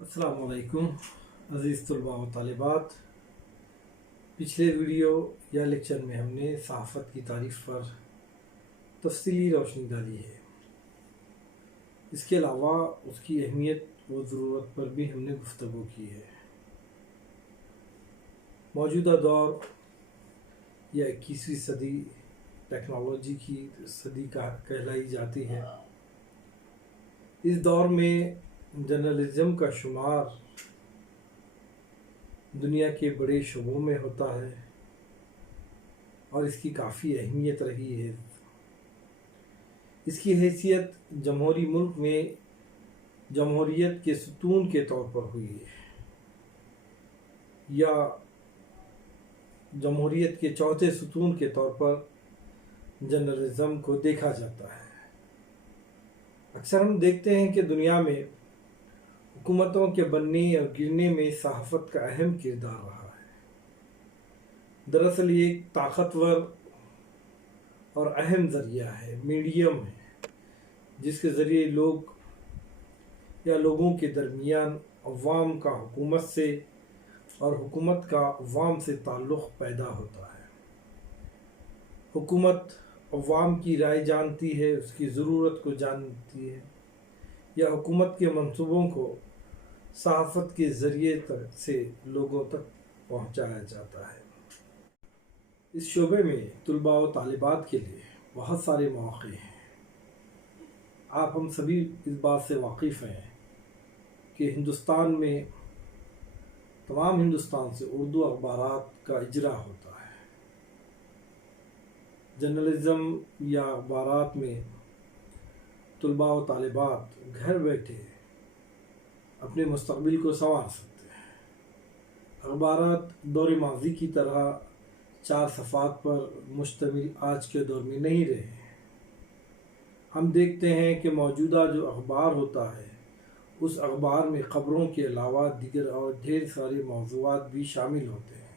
السلام علیکم عزیز طلباء و طالبات. پچھلے ویڈیو یا لیکچر میں ہم نے صحافت کی تعریف پر تفصیلی روشنی ڈالی ہے. اس کے علاوہ اس کی اہمیت و ضرورت پر بھی ہم نے گفتگو کی ہے. موجودہ دور یا 21ویں صدی ٹیکنالوجی کی صدی کہلائی جاتی ہے. اس دور میں جرنلزم کا شمار دنیا کے بڑے شعبوں میں ہوتا ہے اور اس کی کافی اہمیت رہی ہے. اس کی حیثیت جمہوری ملک میں جمہوریت کے ستون کے طور پر ہوئی ہے یا جمہوریت کے چوتھے ستون کے طور پر جرنلزم کو دیکھا جاتا ہے. اکثر ہم دیکھتے ہیں کہ دنیا میں حکومتوں کے بننے اور گرنے میں صحافت کا اہم کردار رہا ہے. دراصل یہ ایک طاقتور اور اہم ذریعہ ہے، میڈیم ہے، جس کے ذریعے لوگوں کے درمیان عوام کا حکومت سے اور حکومت کا عوام سے تعلق پیدا ہوتا ہے. حکومت عوام کی رائے جانتی ہے، اس کی ضرورت کو جانتی ہے، یا حکومت کے منصوبوں کو صحافت کے ذریعے سے لوگوں تک پہنچایا جاتا ہے. اس شعبے میں طلباء و طالبات کے لیے بہت سارے مواقع ہیں. آپ ہم سبھی اس بات سے واقف ہیں کہ تمام ہندوستان سے اردو اخبارات کا اجرا ہوتا ہے. جرنلزم یا اخبارات میں طلباء و طالبات گھر بیٹھے اپنے مستقبل کو سنوار سکتے ہیں. اخبارات دور ماضی کی طرح 4 صفحات پر مشتمل آج کے دور میں نہیں رہے. ہم دیکھتے ہیں کہ موجودہ جو اخبار ہوتا ہے اس اخبار میں خبروں کے علاوہ دیگر اور ڈھیر سارے موضوعات بھی شامل ہوتے ہیں.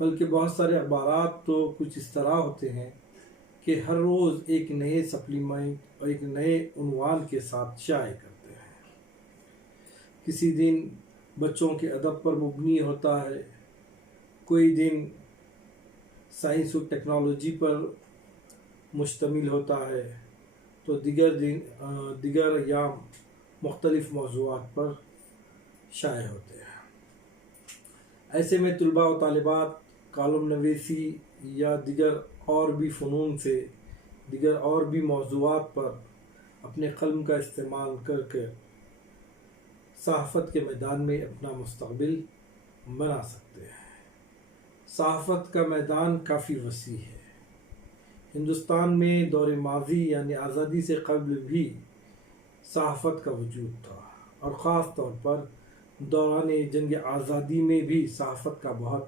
بلکہ بہت سارے اخبارات تو کچھ اس طرح ہوتے ہیں کہ ہر روز ایک نئے سپلیمنٹ اور ایک نئے عنوان کے ساتھ شائع کرتے ہیں. کسی دن بچوں کے ادب پر مبنی ہوتا ہے، کوئی دن سائنس و ٹیکنالوجی پر مشتمل ہوتا ہے، تو دیگر ایام مختلف موضوعات پر شائع ہوتے ہیں. ایسے میں طلباء و طالبات کالم نویسی یا دیگر اور بھی فنون سے دیگر اور بھی موضوعات پر اپنے قلم کا استعمال کر کے صحافت کے میدان میں اپنا مستقبل بنا سکتے ہیں. صحافت کا میدان کافی وسیع ہے. ہندوستان میں دور ماضی یعنی آزادی سے قبل بھی صحافت کا وجود تھا، اور خاص طور پر دوران جنگ آزادی میں بھی صحافت کا بہت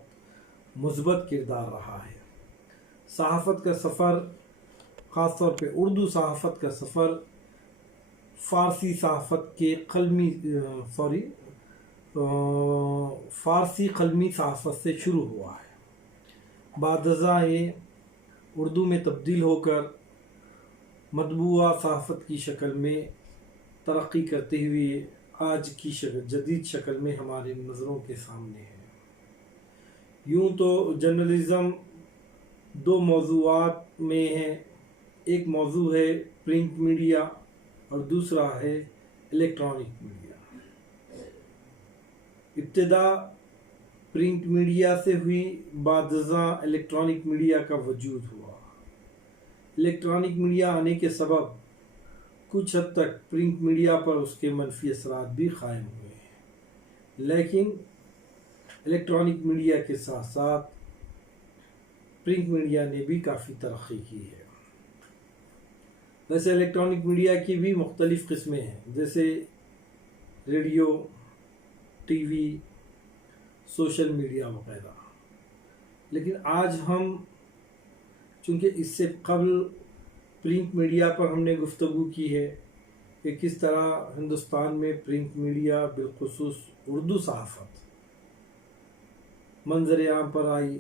مثبت کردار رہا ہے. صحافت کا سفر، خاص طور پہ اردو صحافت کا سفر، فارسی قلمی صحافت سے شروع ہوا ہے. بعد ازاں یہ اردو میں تبدیل ہو کر مطبوعہ صحافت کی شکل میں ترقی کرتے ہوئے آج کی جدید شکل میں ہماری نظروں کے سامنے ہے. یوں تو جرنلزم 2 موضوعات میں ہے. ایک موضوع ہے پرنٹ میڈیا اور دوسرا ہے الیکٹرانک میڈیا. ابتدا پرنٹ میڈیا سے ہوئی، بعد ازاں الیکٹرانک میڈیا کا وجود ہوا. الیکٹرانک میڈیا آنے کے سبب کچھ حد تک پرنٹ میڈیا پر اس کے منفی اثرات بھی قائم ہوئے ہیں، لیکن الیکٹرانک میڈیا کے ساتھ ساتھ پرنٹ میڈیا نے بھی کافی ترقی کی ہے. ویسے الیکٹرانک میڈیا کی بھی مختلف قسمیں ہیں، جیسے radio, T V, social media وغیرہ. لیکن آج ہم چونکہ اس سے قبل پرنٹ میڈیا پر ہم نے گفتگو کی ہے کہ کس طرح ہندوستان میں پرنٹ میڈیا بالخصوص اردو صحافت منظر عام پر آئی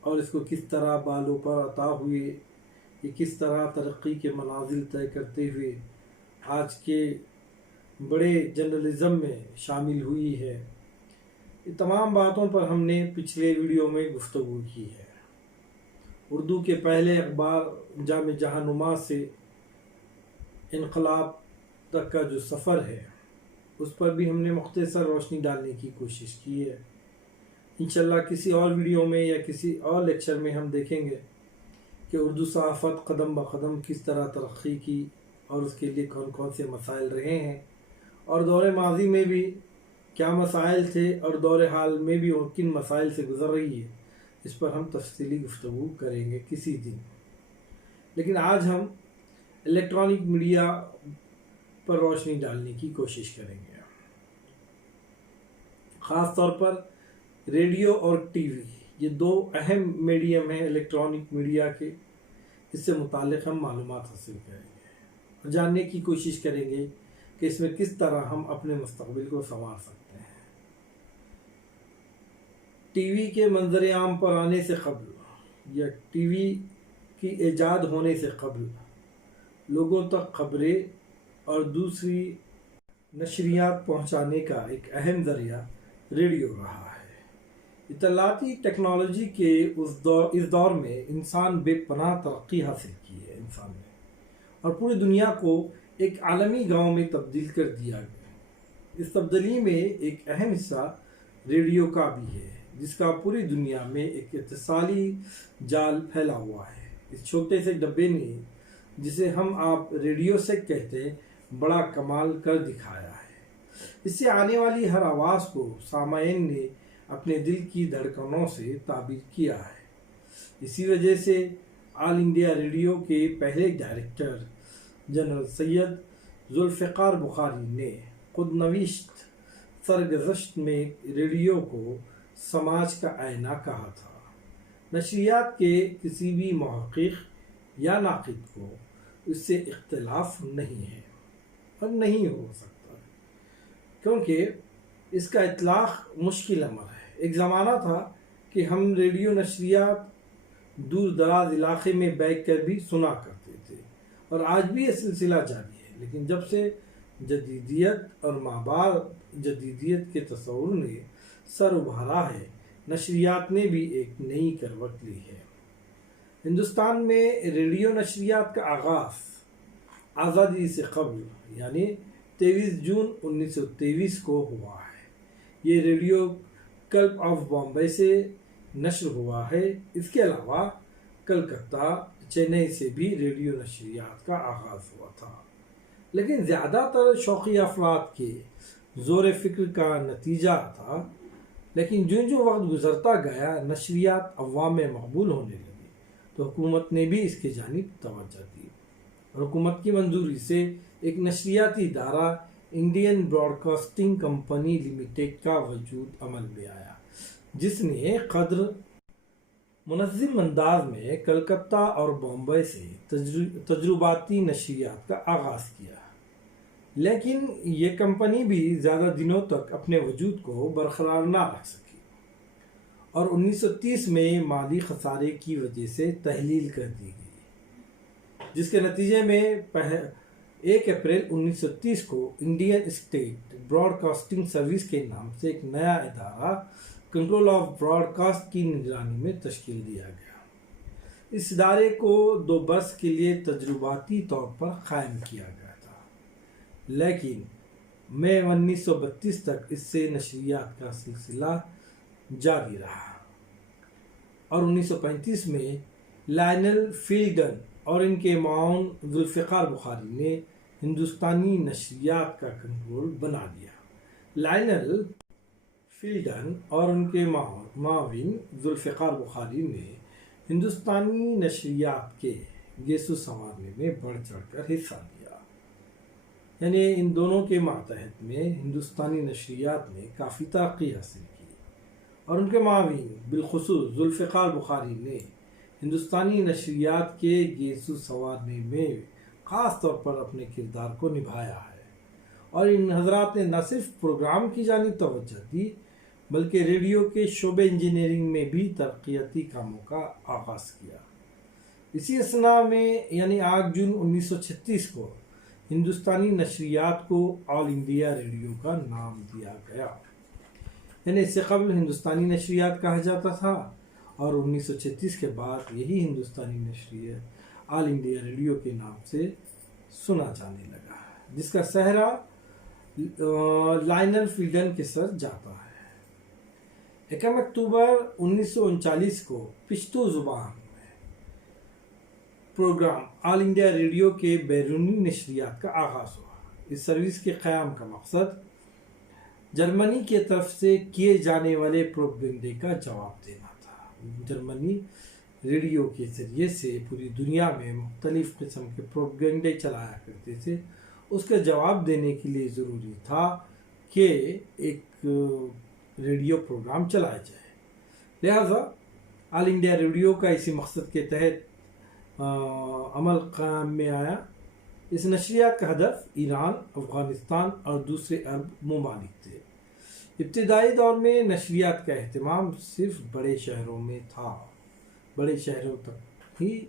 اور اس کو کس طرح بالوں پر عطا ہوئے، یہ کس طرح ترقی کے منازل طے کرتے ہوئے آج کے بڑے جرنلزم میں شامل ہوئی ہے، یہ تمام باتوں پر ہم نے پچھلے ویڈیو میں گفتگو کی ہے۔ اردو کے پہلے اخبار جامع جہاں سے انقلاب تک کا جو سفر ہے اس پر بھی ہم نے مختصر روشنی ڈالنے کی کوشش کی ہے۔ انشاءاللہ کسی اور ویڈیو میں یا کسی اور لیکچر میں ہم دیکھیں گے کہ اردو صحافت قدم بقدم کس طرح ترقی کی اور اس کے لیے کون کون سے مسائل رہے ہیں، اور دور ماضی میں بھی کیا مسائل تھے اور دور حال میں بھی اور کن مسائل سے گزر رہی ہے، اس پر ہم تفصیلی گفتگو کریں گے کسی دن۔ لیکن آج ہم الیکٹرانک میڈیا پر روشنی ڈالنے کی کوشش کریں گے، خاص طور پر ریڈیو اور ٹی وی، یہ دو اہم میڈیم ہیں الیکٹرانک میڈیا کے۔ اس سے متعلق ہم معلومات حاصل کریں گے اور جاننے کی کوشش کریں گے کہ اس میں کس طرح ہم اپنے مستقبل کو سنوار سکتے ہیں۔ ٹی وی کے منظر عام پر آنے سے قبل یا ٹی وی کی ایجاد ہونے سے قبل لوگوں تک خبریں اور دوسری نشریات پہنچانے کا ایک اہم ذریعہ ریڈیو رہا ہے۔ اطلاعاتی ٹیکنالوجی کے اس دور میں انسان بے پناہ ترقی حاصل کی ہے انسان نے، اور پوری دنیا کو ایک عالمی گاؤں میں تبدیل کر دیا گیا۔ اس تبدیلی میں ایک اہم حصہ ریڈیو کا بھی ہے، جس کا پوری دنیا میں ایک اتصالی جال پھیلا ہوا ہے۔ اس چھوٹے سے ڈبے نے، جسے ہم آپ ریڈیو سے کہتے ہیں، بڑا کمال کر دکھایا ہے۔ اس سے آنے والی ہر آواز کو سامعین نے اپنے دل کی دھڑکنوں سے تعبیر کیا ہے۔ اسی وجہ سے آل انڈیا ریڈیو کے پہلے ڈائریکٹر جنرل سید ذوالفقار بخاری نے خود نوشت سرگزشت میں ریڈیو کو سماج کا آئینہ کہا تھا۔ نشریات کے کسی بھی محقق یا ناقد کو اس سے اختلاف نہیں ہے اور نہیں ہو سکتا، کیونکہ اس کا اطلاق مشکل امر ہے۔ ایک زمانہ تھا کہ ہم ریڈیو نشریات دور دراز علاقے میں بیٹھ کر بھی سنا کرتے تھے، اور آج بھی یہ سلسلہ جاری ہے۔ لیکن جب سے جدیدیت اور مابعد جدیدیت کے تصور نے سر ابھارا ہے، نشریات نے بھی ایک نئی کروٹ لی ہے۔ ہندوستان میں ریڈیو نشریات کا آغاز آزادی سے قبل یعنی 23 جون 1923 کو ہوا ہے۔ یہ ریڈیو کلب آف بامبے سے نشر ہوا ہے۔ اس کے علاوہ کلکتہ، چنئی سے بھی ریڈیو نشریات کا آغاز ہوا تھا، لیکن زیادہ تر شوقی افراد کے زور فکر کا نتیجہ تھا۔ لیکن جو وقت گزرتا گیا، نشریات عوام میں مقبول ہونے لگی، تو حکومت نے بھی اس کی جانب توجہ دی، اور حکومت کی منظوری سے ایک نشریاتی ادارہ Indian Broadcasting Company Limited کا وجود عمل میں آیا، جس نے قدر منظم انداز میں کلکتہ اور بامبے سے تجرباتی نشریات کا آغاز کیا۔ لیکن یہ کمپنی بھی زیادہ دنوں تک اپنے وجود کو برقرار نہ رکھ سکی، اور 1930 میں مالی خسارے کی وجہ سے تحلیل کر دی گئی، جس کے نتیجے میں 1 اپریل 1930 کو Indian State Broadcasting Service کے نام سے ایک نیا ادارہ کنٹرول آف براڈ کاسٹ کی نگرانی میں تشکیل دیا گیا۔ اس ادارے کو 2 برس کے لیے تجرباتی طور پر قائم کیا گیا تھا، لیکن مئی 1932 تک اس سے نشریات کا سلسلہ جاری رہا، اور 1935 میں لائنل فیلڈن اور ان کے معاون ذوالفقار بخاری نے ہندوستانی نشریات کا کنٹرول بنا لیا۔ لائنل فیلڈن اور ان کے معاون ذوالفقار بخاری نے ہندوستانی نشریات کے گیسو سنوارنے میں بڑھ چڑھ کر حصہ لیا، یعنی ان دونوں کے ماتحت میں ہندوستانی نشریات نے کافی ترقی حاصل کی، اور ان کے معاون بالخصوص ذوالفقار بخاری نے ہندوستانی نشریات کے گیسو سنوارنے میں خاص طور پر اپنے کردار کو نبھایا ہے، اور ان حضرات نے نہ صرف پروگرام کی جانب توجہ دی بلکہ ریڈیو کے شعبہ انجینئرنگ میں بھی ترقیاتی کاموں کا آغاز کیا۔ اسی اثنا میں یعنی 8 جون 1936 کو ہندوستانی نشریات کو آل انڈیا ریڈیو کا نام دیا گیا۔ یعنی اس سے قبل ہندوستانی نشریات کہا جاتا تھا اور 1936 کے بعد یہی ہندوستانی نشریات آل انڈیا ریڈیو کے نام سے سنا جانے لگا، جس کا سہرا لائنر فیلڈن کے سر جاتا ہے۔ 1 اکتوبر 1939 کو پشتو زبان میں پروگرام آل انڈیا ریڈیو کے بیرونی نشریات کا آغاز ہوا۔ اس سروس کے قیام کا مقصد جرمنی کی طرف سے کیے جانے والے پروپیگنڈے کا جواب دینا تھا۔ جرمنی ریڈیو کے ذریعے سے پوری دنیا میں مختلف قسم کے پروپیگنڈے چلایا کرتے تھے، اس کا جواب دینے کے لیے ضروری تھا کہ ایک ریڈیو پروگرام چلایا جائے۔ لہذا آل انڈیا ریڈیو کا اسی مقصد کے تحت عمل قائم میں آیا۔ اس نشریات کا ہدف ایران، افغانستان اور دوسرے عرب ممالک تھے۔ ابتدائی دور میں نشریات کا اہتمام صرف بڑے شہروں میں تھا، بڑے شہروں تک ہی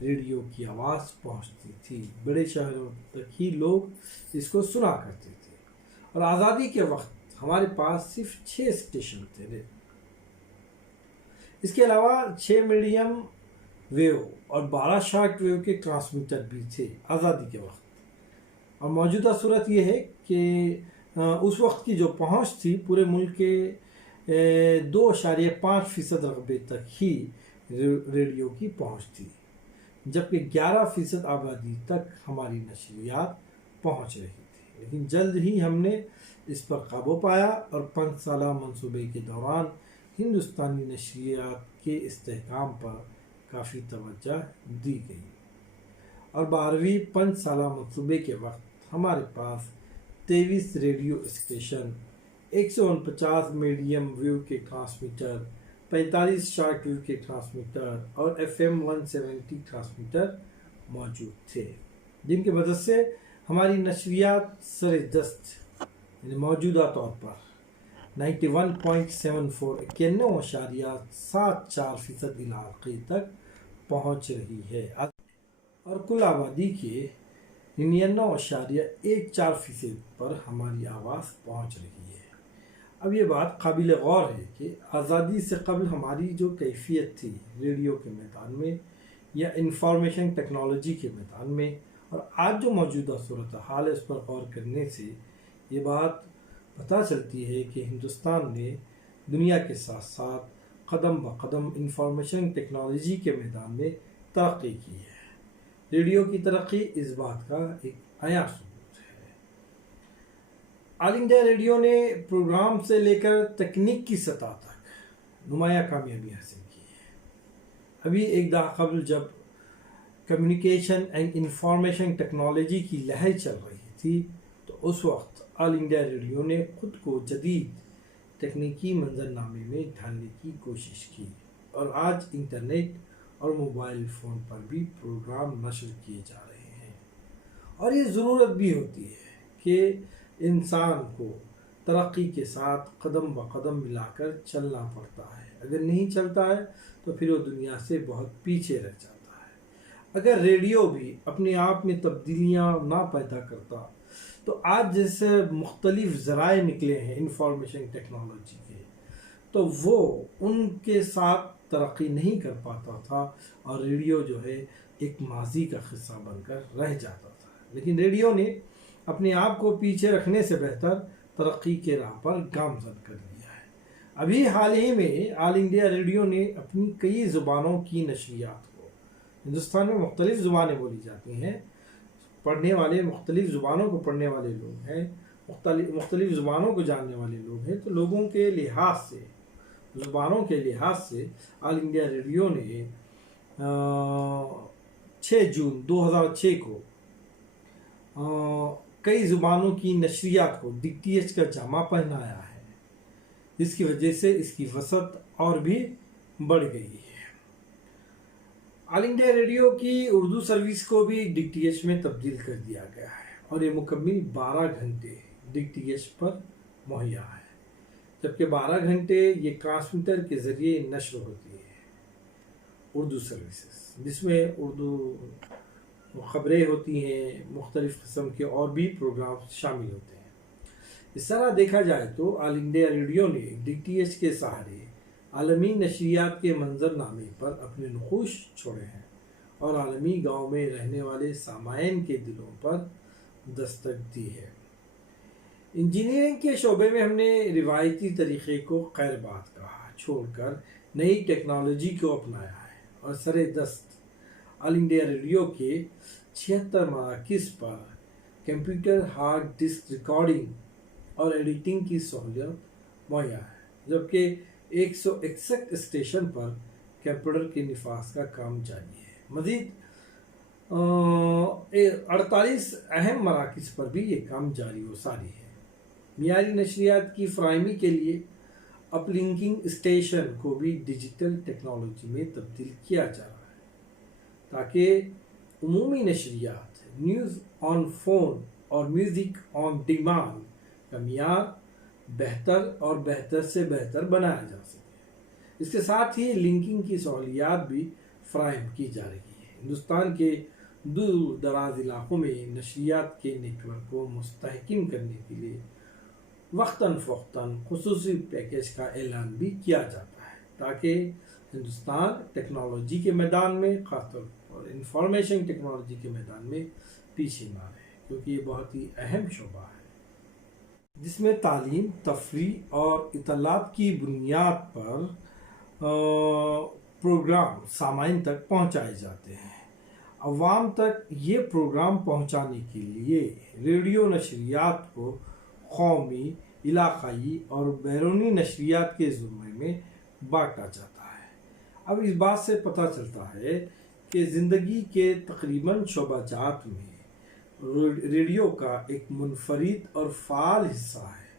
ریڈیو کی آواز پہنچتی تھی، بڑے شہروں تک ہی لوگ اس کو سنا کرتے تھے، اور آزادی کے وقت ہمارے پاس صرف 6 اسٹیشن تھے۔ اس کے علاوہ 6 میڈیم ویو اور 12 شارٹ ویو کے ٹرانسمیٹر بھی تھے آزادی کے وقت۔ اور موجودہ صورت یہ ہے کہ اس وقت کی جو پہنچ تھی پورے ملک کے 2.5% رقبے تک ہی ریڈیو کی پہنچ تھی، جبکہ 11% آبادی تک ہماری نشریات پہنچ رہی تھی۔ لیکن جلد ہی ہم نے اس پر قابو پایا اور 5 سالہ منصوبے کے دوران ہندوستانی نشریات کے استحکام پر کافی توجہ دی گئی، اور 12ویں 5 سالہ منصوبے کے وقت ہمارے پاس 23 ریڈیو اسٹیشن، 149 میڈیم ویو کے ٹرانسمیٹر، 45 شارٹ ویو کے ٹرانسمیٹر اور FM 170 ٹرانسمیٹر موجود تھے، جن کی مدد سے ہماری نشریات سر دست یعنی موجودہ طور پر 91.74 91.74% علاقے تک پہنچ رہی ہے، اور کل آبادی کے 99.14% پر ہماری آواز پہنچ رہی ہے۔ اب یہ بات قابل غور ہے کہ آزادی سے قبل ہماری جو کیفیت تھی ریڈیو کے میدان میں یا انفارمیشن ٹیکنالوجی کے میدان میں، اور آج جو موجودہ صورتحال ہے، اس پر غور کرنے سے یہ بات پتہ چلتی ہے کہ ہندوستان نے دنیا کے ساتھ ساتھ قدم بقدم انفارمیشن ٹیکنالوجی کے میدان میں ترقی کی ہے۔ ریڈیو کی ترقی اس بات کا ایک عیاں ثبوت ہے۔ آل انڈیا ریڈیو نے پروگرام سے لے کر تکنیک کی سطح تک نمایاں کامیابی حاصل کی ہے۔ ابھی ایک دہائی قبل جب کمیونیکیشن اینڈ انفارمیشن ٹیکنالوجی کی لہر چل رہی تھی، تو اس وقت آل انڈیا ریڈیو نے خود کو جدید تکنیکی منظرنامے میں ڈھالنے کی کوشش کی، اور آج انٹرنیٹ اور موبائل فون پر بھی پروگرام نشر کیے جا رہے ہیں۔ اور یہ ضرورت بھی ہوتی ہے کہ انسان کو ترقی کے ساتھ قدم بقدم ملا کر چلنا پڑتا ہے۔ اگر نہیں چلتا ہے تو پھر وہ دنیا سے بہت پیچھے رہ جاتا ہے۔ اگر ریڈیو بھی اپنے آپ میں تبدیلیاں نہ پیدا کرتا تو آج جیسے مختلف ذرائع نکلے ہیں انفارمیشن ٹیکنالوجی کے، تو وہ ان کے ساتھ ترقی نہیں کر پاتا تھا، اور ریڈیو جو ہے ایک ماضی کا قصہ بن کر رہ جاتا تھا۔ لیکن ریڈیو نے اپنے آپ کو پیچھے رکھنے سے بہتر ترقی کے راہ پر گامزن کر لیا ہے۔ ابھی حال ہی میں آل انڈیا ریڈیو نے اپنی کئی زبانوں کی نشریات کو، ہندوستان میں مختلف زبانیں بولی جاتی ہیں، پڑھنے والے مختلف زبانوں کو پڑھنے والے لوگ ہیں، مختلف زبانوں کو جاننے والے لوگ ہیں، تو لوگوں کے لحاظ سے، زبانوں کے لحاظ سے آل انڈیا ریڈیو نے 6 جون 2006 کو کئی زبانوں کی نشریات کو DTH کا جامہ پہنایا ہے، جس کی وجہ سے اس کی وسعت اور بھی بڑھ گئی ہے۔ آل انڈیا ریڈیو کی اردو سروس کو بھی DTH میں تبدیل کر دیا گیا ہے، اور یہ مکمل 12 گھنٹے DTH پر مہیا ہے، جبکہ 12 گھنٹے یہ ٹرانسمیٹر کے ذریعے نشر ہوتی ہے اردو سروسز، جس میں اردو خبریں ہوتی ہیں، مختلف قسم کے اور بھی پروگرام شامل ہوتے ہیں۔ اس طرح دیکھا جائے تو آل انڈیا ریڈیو نے DTH کے سہارے عالمی نشریات کے منظر نامے پر اپنے نقوش چھوڑے ہیں اور عالمی گاؤں میں رہنے والے سامعین کے دلوں پر دستک دی ہے۔ انجینئرنگ کے شعبے میں ہم نے روایتی طریقے کو خیر بات کہا چھوڑ کر نئی ٹیکنالوجی کو اپنایا ہے اور سر دست آل انڈیا ریڈیو کے 76 مراکز پر کمپیوٹر ہارڈ ڈسک ریکارڈنگ اور ایڈیٹنگ کی سہولت مہیا ہے، جبکہ 161 اسٹیشن پر کمپیوٹر کے نفاذ کا کام جاری ہے۔ مزید 48 اہم مراکز پر بھی یہ کام جاری و ساری ہے۔ معیاری نشریات کی فراہمی کے لیے اپ لنکنگ اسٹیشن کو بھی ڈیجیٹل ٹیکنالوجی میں تبدیل کیا جا رہا ہے تاکہ عمومی نشریات، نیوز آن فون اور میوزک آن ڈیمانڈ کا معیار بہتر اور بہتر سے بہتر بنایا جا سکے۔ اس کے ساتھ ہی لنکنگ کی سہولیات بھی فراہم کی جا رہی ہے۔ ہندوستان کے دور دراز علاقوں میں نشریات کے نیٹ ورک کو مستحکم کرنے کے لیے وقتاً فوقتاً خصوصی پیکیج کا اعلان بھی کیا جاتا ہے تاکہ ہندوستان ٹیکنالوجی کے میدان میں، خاص طور پر انفارمیشن ٹیکنالوجی کے میدان میں پیچھے نہ رہے، کیونکہ یہ بہت ہی اہم شعبہ ہے جس میں تعلیم، تفریح اور اطلاعات کی بنیاد پر پروگرام سامعین تک پہنچائے جاتے ہیں۔ عوام تک یہ پروگرام پہنچانے کے لیے ریڈیو نشریات کو قومی، علاقائی اور بیرونی نشریات کے زمرے میں بانٹا جاتا ہے۔ اب اس بات سے پتہ چلتا ہے کہ زندگی کے تقریباً شعبہ جات میں ریڈیو کا ایک منفرد اور فعال حصہ ہے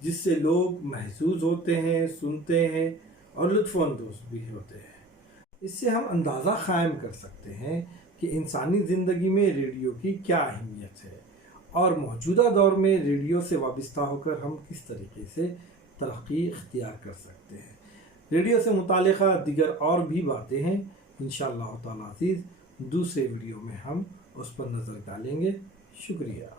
جس سے لوگ محظوظ ہوتے ہیں، سنتے ہیں اور لطف اندوز بھی ہوتے ہیں۔ اس سے ہم اندازہ قائم کر سکتے ہیں کہ انسانی زندگی میں ریڈیو کی کیا اہمیت ہے اور موجودہ دور میں ریڈیو سے وابستہ ہو کر ہم کس طریقے سے ترقی اختیار کر سکتے ہیں۔ ریڈیو سے متعلقہ دیگر اور بھی باتیں ہیں، انشاءاللہ تعالی عزیز دوسرے ویڈیو میں ہم اس پر نظر ڈالیں گے۔ شکریہ۔